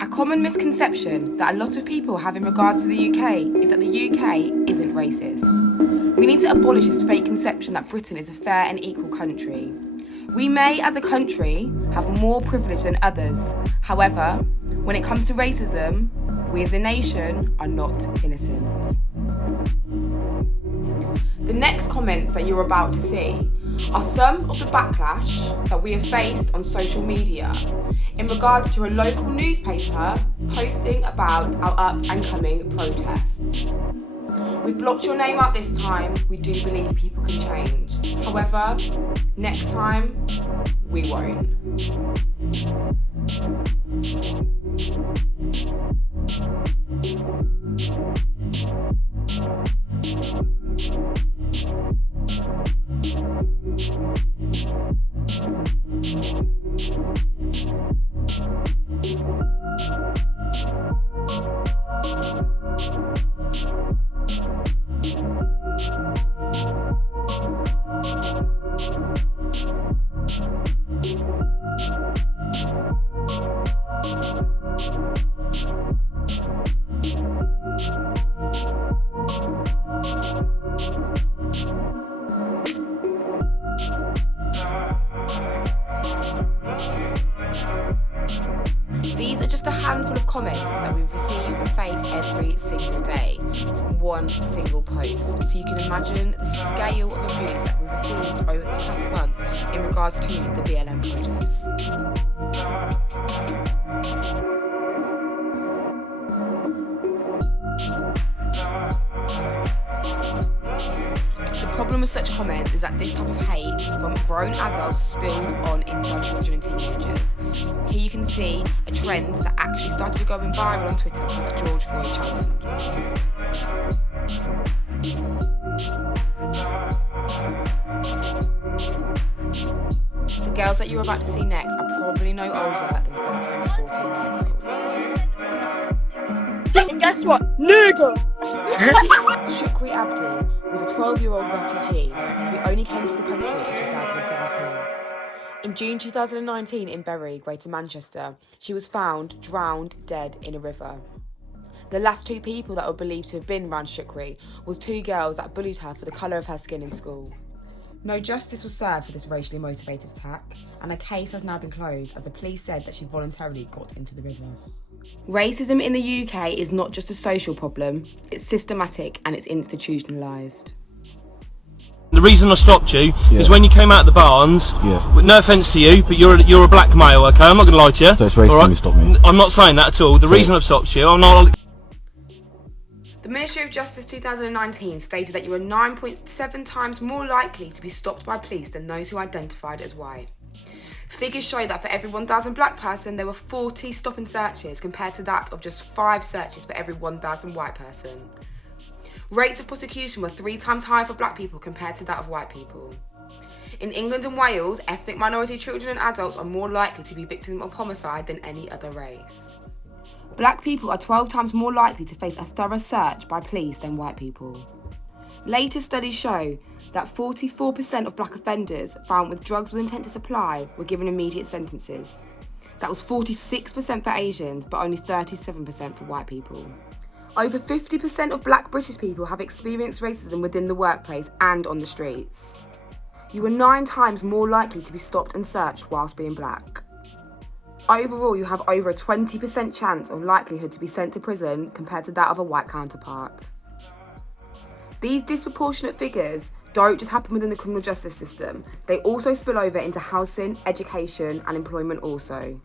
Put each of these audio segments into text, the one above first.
A common misconception that a lot of people have in regards to the UK is that the UK isn't racist. We need to abolish this fake conception that Britain is a fair and equal country. We may, as a country, have more privilege than others. However, when it comes to racism, we as a nation are not innocent. The next comments that you're about to see are some of the backlash that we have faced on social media in regards to a local newspaper posting about our up and coming protests. We've blocked your name out this time. We do believe people can change. However, next time, we won't. These are just a handful of comments that we've received and faced every single day from one single post. So you can imagine the scale of abuse that we've received over this past month in regards to the BLM protests. The problem with such comments is that this type of hate from grown adults spills on into our children and teenagers. Here you can see a trend that actually started going viral on Twitter called the George Floyd Challenge. The girls that you're about to see next are probably no older than 13 to 14 years old. And guess what? Nigga! Shukri Abdi was a 12-year-old refugee who only came to the country in 2017. In June 2019 in Bury, Greater Manchester, she was found drowned dead in a river. The last two people that were believed to have been around Shukri was two girls that bullied her for the colour of her skin in school. No justice was served for this racially motivated attack, and her case has now been closed as the police said that she voluntarily got into the river. Racism in the UK is not just a social problem, it's systematic and it's institutionalised. The reason I stopped you is when you came out of the barns, with no offence to you, but you're a black male, okay? I'm not going to lie to you. So it's racism you stopped me? I'm not saying that at all. The reason I've stopped you, I'm not... The Ministry of Justice 2019 stated that you were 9.7 times more likely to be stopped by police than those who identified as white. Figures show that for every 1,000 black person, there were 40 stop and searches compared to that of just 5 searches for every 1,000 white person. Rates of prosecution were 3 times higher for black people compared to that of white people. In England and Wales, ethnic minority children and adults are more likely to be victims of homicide than any other race. Black people are 12 times more likely to face a thorough search by police than white people. Latest studies show that 44% of black offenders found with drugs with intent to supply were given immediate sentences. That was 46% for Asians, but only 37% for white people. Over 50% of black British people have experienced racism within the workplace and on the streets. You were 9 times more likely to be stopped and searched whilst being black. Overall, you have over a 20% chance of likelihood to be sent to prison compared to that of a white counterpart. These disproportionate figures don't just happen within the criminal justice system, they also spill over into housing, education and employment also.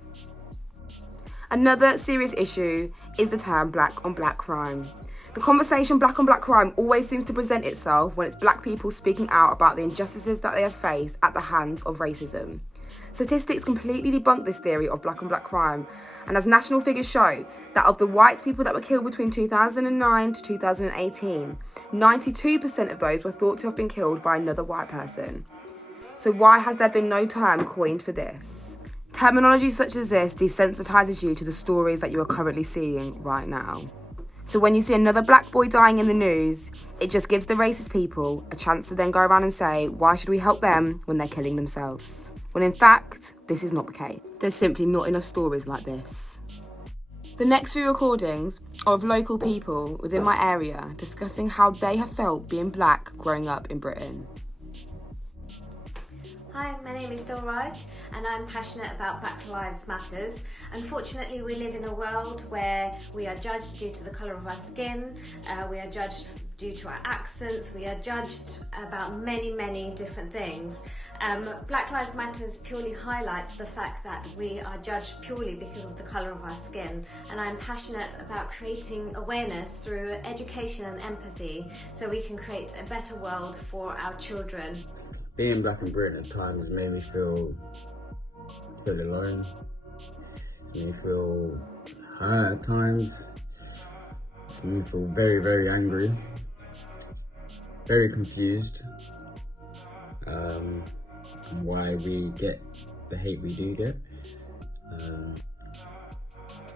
Another serious issue is the term black on black crime. The conversation black on black crime always seems to present itself when it's black people speaking out about the injustices that they have faced at the hands of racism. Statistics completely debunk this theory of black on black crime, and as national figures show, that of the white people that were killed between 2009 to 2018, 92% of those were thought to have been killed by another white person. So why has there been no term coined for this? Terminology such as this desensitizes you to the stories that you are currently seeing right now. So when you see another black boy dying in the news, it just gives the racist people a chance to then go around and say, why should we help them when they're killing themselves? When in fact, this is not the case. There's simply not enough stories like this. The next few recordings are of local people within my area discussing how they have felt being black growing up in Britain. Hi, my name is Dilraj and I'm passionate about Black Lives Matters. Unfortunately, we live in a world where we are judged due to the colour of our skin, we are judged due to our accents, we are judged about many different things. Black Lives Matters purely highlights the fact that we are judged purely because of the colour of our skin, and I'm passionate about creating awareness through education and empathy so we can create a better world for our children. Being black in Britain at times made me feel alone, made me feel hurt at times, it made me feel very angry, very confused. Why we get the hate we do get. A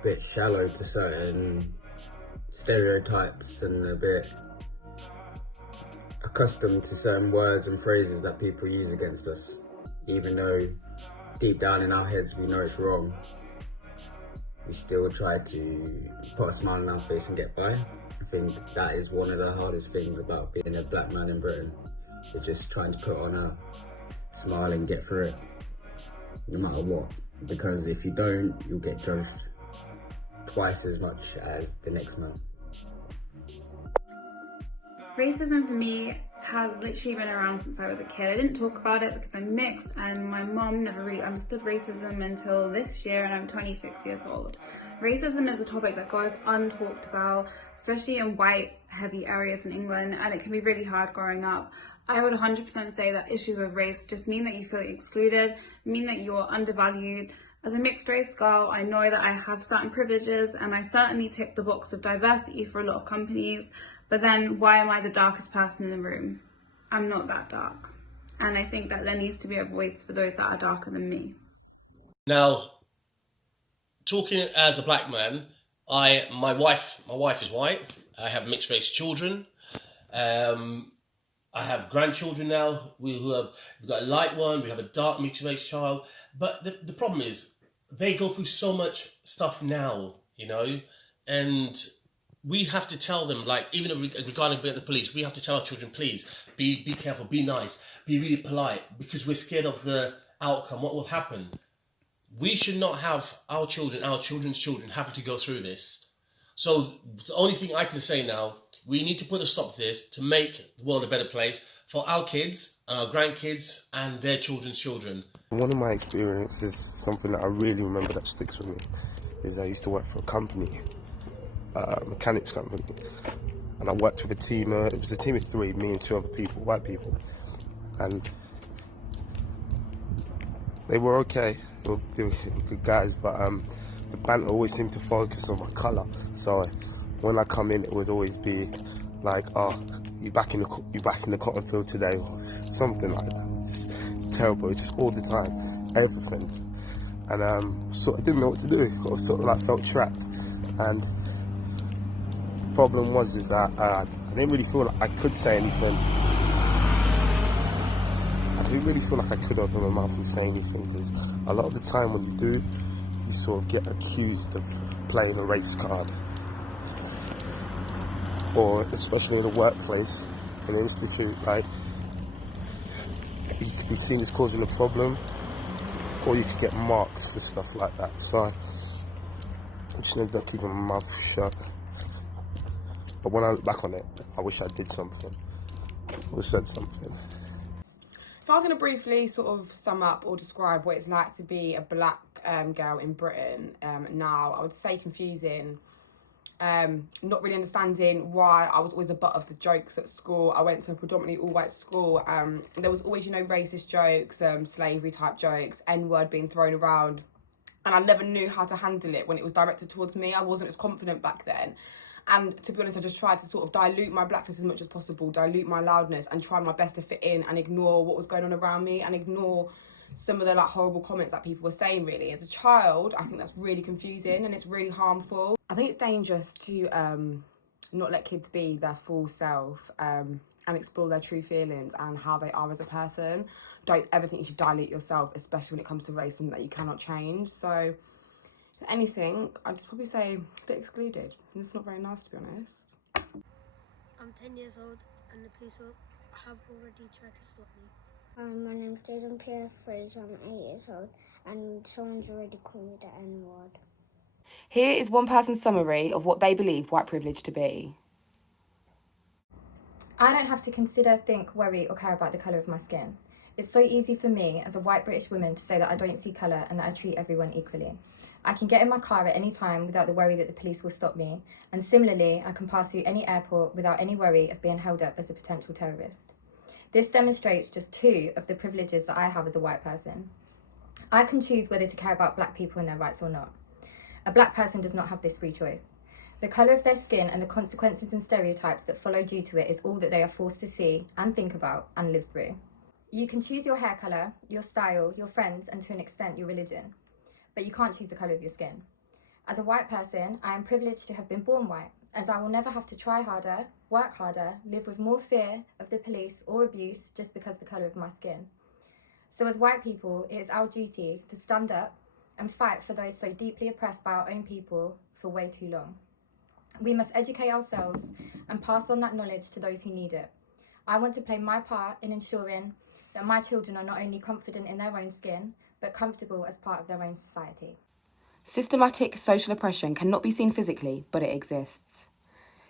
bit shallow to certain stereotypes and a bit accustomed to certain words and phrases that people use against us, even though deep down in our heads we know it's wrong. We still try to put a smile on our face and get by. I think that is one of the hardest things about being a black man in Britain. It's just trying to put on a smile and get through it, no matter what. Because if you don't, you'll get judged twice as much as the next man. Racism for me has literally been around since I was a kid. I didn't talk about it because I'm mixed and my mom never really understood racism until this year, and I'm 26 years old. Racism is a topic that goes untalked about, especially in white heavy areas in England, and it can be really hard growing up. I would 100% say that issues with race just mean that you feel excluded, mean that you're undervalued. As a mixed race girl, I know that I have certain privileges and I certainly tick the box of diversity for a lot of companies, but then why am I the darkest person in the room? I'm not that dark. And I think that there needs to be a voice for those that are darker than me. Now, talking as a black man, my wife is white. I have mixed race children. I have grandchildren now. We've got a light one, we have a dark mixed race child. But the problem is, they go through so much stuff now, and we have to tell them, like, even regarding the police, we have to tell our children, please, be careful, be nice, be really polite, because we're scared of the outcome, what will happen. We should not have our children, our children's children having to go through this. So the only thing I can say now, we need to put a stop to this to make the world a better place for our kids and our grandkids and their children's children. One of my experiences, something that I really remember that sticks with me, is I used to work for a company, mechanics company, and I worked with a team, it was a team of 3, me and 2 other people, white people, and they were okay, they were good guys, but the banter always seemed to focus on my colour, so when I come in it would always be like, oh, you back in the cotton field today, or something like that. It's terrible, just all the time, everything. And I didn't know what to do, I sort of like felt trapped. And the problem was that I didn't really feel like I could say anything. I didn't really feel like I could open my mouth and say anything, because a lot of the time when you do, you sort of get accused of playing a race card. Or especially in a workplace, in an institute, like, you could be seen as causing a problem, or you could get marked for stuff like that. So I just ended up keeping my mouth shut. But when I look back on it, I wish I did something, or said something. If I was going to briefly sort of sum up or describe what it's like to be a black girl in Britain now, I would say confusing. Not really understanding why I was always the butt of the jokes at school. I went to a predominantly all-white school. There was always, racist jokes, slavery type jokes, N-word being thrown around. And I never knew how to handle it when it was directed towards me. I wasn't as confident back then. And to be honest, I just tried to sort of dilute my blackness as much as possible, dilute my loudness, and try my best to fit in and ignore what was going on around me and ignore some of the horrible comments that people were saying. Really, as a child, I think that's really confusing and it's really harmful. I think it's dangerous to not let kids be their full self and explore their true feelings and how they are as a person. Don't ever think you should dilute yourself, especially when it comes to race, something that you cannot change. So, if anything, I'd just probably say a bit excluded. And it's not very nice, to be honest. I'm 10 years old and the police have already tried to stop me. My name's Jaden Pierre-Fraser, I'm 8 years old, and someone's already called me the N-word. Here is one person's summary of what they believe white privilege to be. I don't have to consider, think, worry or care about the colour of my skin. It's so easy for me as a white British woman to say that I don't see colour and that I treat everyone equally. I can get in my car at any time without the worry that the police will stop me, and similarly, I can pass through any airport without any worry of being held up as a potential terrorist. This demonstrates just two of the privileges that I have as a white person. I can choose whether to care about black people and their rights or not. A black person does not have this free choice. The colour of their skin and the consequences and stereotypes that follow due to it is all that they are forced to see and think about and live through. You can choose your hair colour, your style, your friends, and to an extent your religion, but you can't choose the colour of your skin. As a white person, I am privileged to have been born white, as I will never have to try harder, work harder, live with more fear of the police or abuse just because of the colour of my skin. So as white people, it is our duty to stand up and fight for those so deeply oppressed by our own people for way too long. We must educate ourselves and pass on that knowledge to those who need it. I want to play my part in ensuring that my children are not only confident in their own skin, but comfortable as part of their own society. Systematic social oppression cannot be seen physically, but it exists.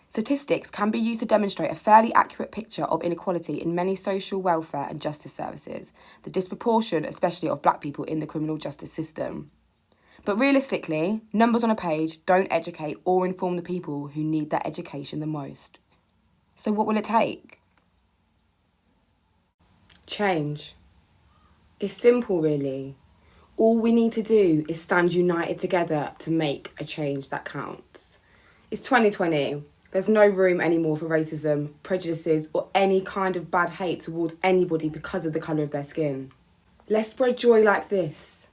Statistics can be used to demonstrate a fairly accurate picture of inequality in many social welfare and justice services, the disproportion especially of black people in the criminal justice system. But realistically, numbers on a page don't educate or inform the people who need that education the most. So what will it take? Change. It's simple, really. All we need to do is stand united together to make a change that counts. It's 2020. There's no room anymore for racism, prejudices, or any kind of bad hate towards anybody because of the colour of their skin. Let's spread joy like this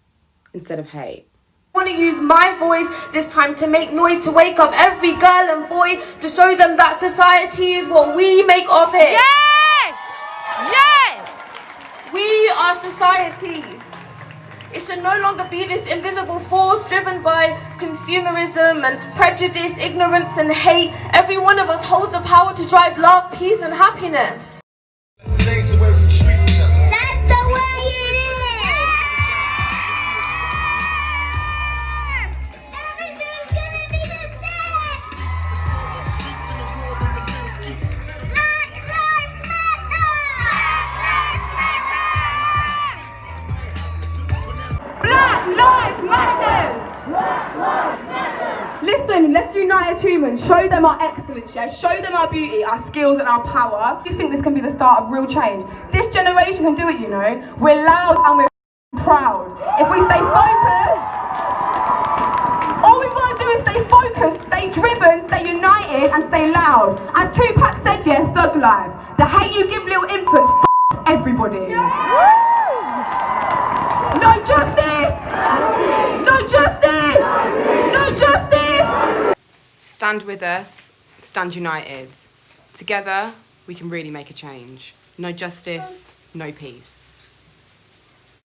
instead of hate. I want to use my voice this time to make noise, to wake up every girl and boy, to show them that society is what we make of it. Yes! Yes! We are society. It should no longer be this invisible force driven by consumerism and prejudice, ignorance and hate. Every one of us holds the power to drive love, peace and happiness. That's the way it is! Everything's gonna be the same! Black Lives Matter! Black Lives Matter! Listen, let's unite as humans, show them our excellence, yeah? Show them our beauty, our skills and our power. Do you think this can be the start of real change? This generation can do it, you know. We're loud and we're proud. If we stay focused, all we've got to do is stay focused, stay driven, stay united and stay loud. As Tupac said, yeah, thug life. The hate you give little infants everybody. No justice! No justice! No justice! Stand with us, stand united. Together, we can really make a change. No justice, no peace.